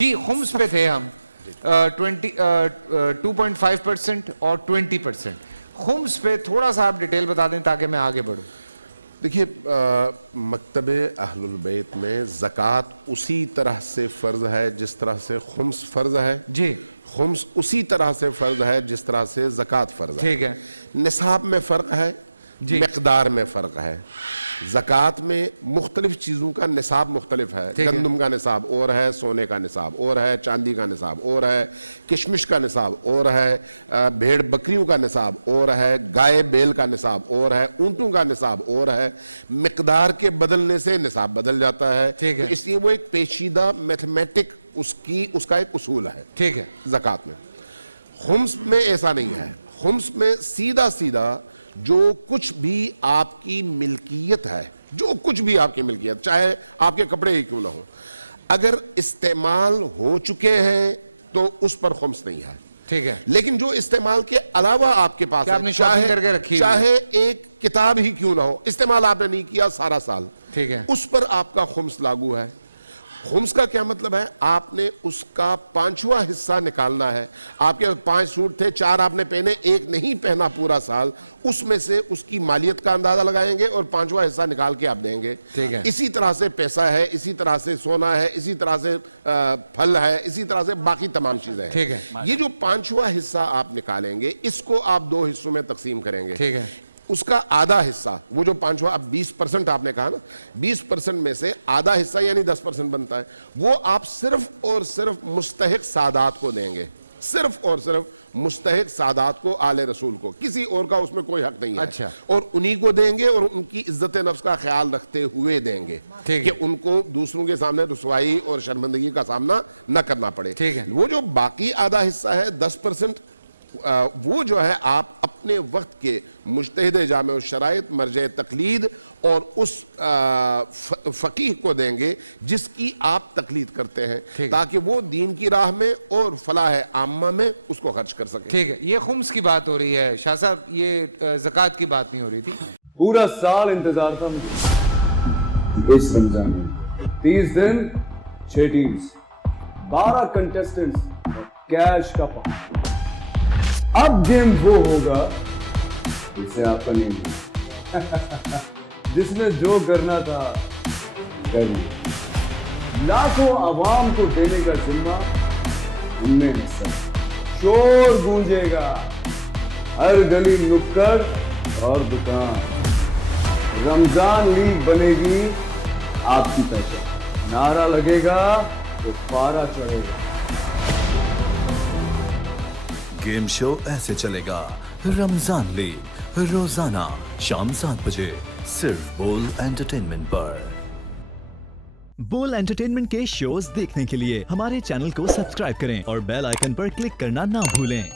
جی خمس پہ تھے ہم 2.5% اور 20%. خمس پہ تھوڑا سا آپ ڈیٹیل بتا دیں تاکہ میں آگے بڑھوں. دیکھیے مکتب اہل البیت میں زکوٰۃ اسی طرح سے فرض ہے جس طرح سے خمس فرض ہے. جی خمس اسی طرح سے فرض ہے جس طرح سے زکوٰۃ فرض ہے. ٹھیک ہے. نصاب میں فرق ہے, مقدار میں فرق ہے. زکوٰۃ میں مختلف چیزوں کا نصاب مختلف ہے. گندم کا نصاب اور ہے, سونے کا نصاب اور ہے, چاندی کا نصاب اور ہے, کشمش کا نصاب اور ہے, بھیڑ بکریوں کا نصاب اور ہے, گائے بیل کا نصاب اور ہے, اونٹوں کا نصاب اور ہے. مقدار کے بدلنے سے نصاب بدل جاتا ہے. اس لیے وہ ایک پیچیدہ میتھمیٹک اس کا ایک اصول ہے. ٹھیک ہے. زکوٰۃ میں خمس میں ایسا نہیں ہے. خمس میں سیدھا سیدھا جو کچھ بھی آپ کی ملکیت ہے, جو کچھ بھی آپ کی ملکیت, چاہے آپ کے کپڑے ہی کیوں نہ ہو, اگر استعمال ہو چکے ہیں تو اس پر خمس نہیں ہے. ٹھیک ہے. لیکن جو استعمال کے علاوہ آپ کے پاس ہے, چاہے ایک کتاب ہی کیوں نہ ہو, استعمال آپ نے نہیں کیا سارا سال, ٹھیک ہے, اس پر آپ کا خمس لاگو ہے. خمس کا کیا مطلب ہے؟ آپ نے اس کا 5واں حصہ نکالنا ہے. آپ کے 5 سوٹ تھے, 4 آپ نے پہنے, 1 نہیں پہنا پورا سال, اس میں سے اس کی مالیت کا اندازہ لگائیں گے اور 5واں حصہ نکال کے آپ دیں گے. اسی طرح سے پیسہ ہے, اسی طرح سے سونا ہے, اسی طرح سے پھل ہے, اسی طرح سے باقی تمام چیزیں ہیں. یہ جو 5واں حصہ آپ نکالیں گے, اس کو آپ 2 حصوں میں تقسیم کریں گے. اس کا آدھا حصہ, وہ جو 5واں, اب 20% آپ نے کہا نا, 20% میں سے آدھا حصہ یعنی 10% بنتا ہے, وہ آپ صرف اور صرف مستحق سادات کو دیں گے. صرف اور صرف مستحق سادات کو, آل رسول کو, کسی اور کا اس میں کوئی حق نہیں ہے. اور انہی کو دیں گے اور ان کی عزت نفس کا خیال رکھتے ہوئے دیں گے کہ ان کو دوسروں کے سامنے رسوائی اور شرمندگی کا سامنا نہ کرنا پڑے. وہ جو باقی آدھا حصہ ہے 10%, وہ جو ہے آپ اپنے وقت کے مجتہد جامع الشرائط, مرجع تقلید اور اس فقیہ کو دیں گے جس کی آپ تقلید کرتے ہیں, تاکہ وہ دین کی راہ میں اور فلاح عامہ میں اس کو خرچ کر سکیں. ٹھیک ہے. یہ خمس کی بات ہو رہی ہے شاہ صاحب, یہ زکوٰۃ کی بات نہیں ہو رہی تھی. پورا سال انتظار تھا مجھے اس رمضان میں. 30 دن 6 ٹیمز, 12 کنٹیسٹنٹس اور کیش کا پاؤں. اب گیم وہ ہوگا جسے آپ کا نہیں ہوگا, جس نے جو کرنا تھا کر لیا. لاکھوں عوام کو دینے کا ذمہ ہم نے حصہ. شور گونجے گا ہر گلی نکڑ اور دکان. رمضان لیگ بنے گی آپ کی پہچان. نعرہ لگے گا تو پارا چڑھے گا. گیم شو ایسے چلے گا. رمضان لیگ روزانہ شام 7 بجے صرف بول انٹرٹینمنٹ پر. بول انٹرٹینمنٹ کے شوز دیکھنے کے لیے ہمارے چینل کو سبسکرائب کریں اور بیل آئیکن پر کلک کرنا نہ بھولیں.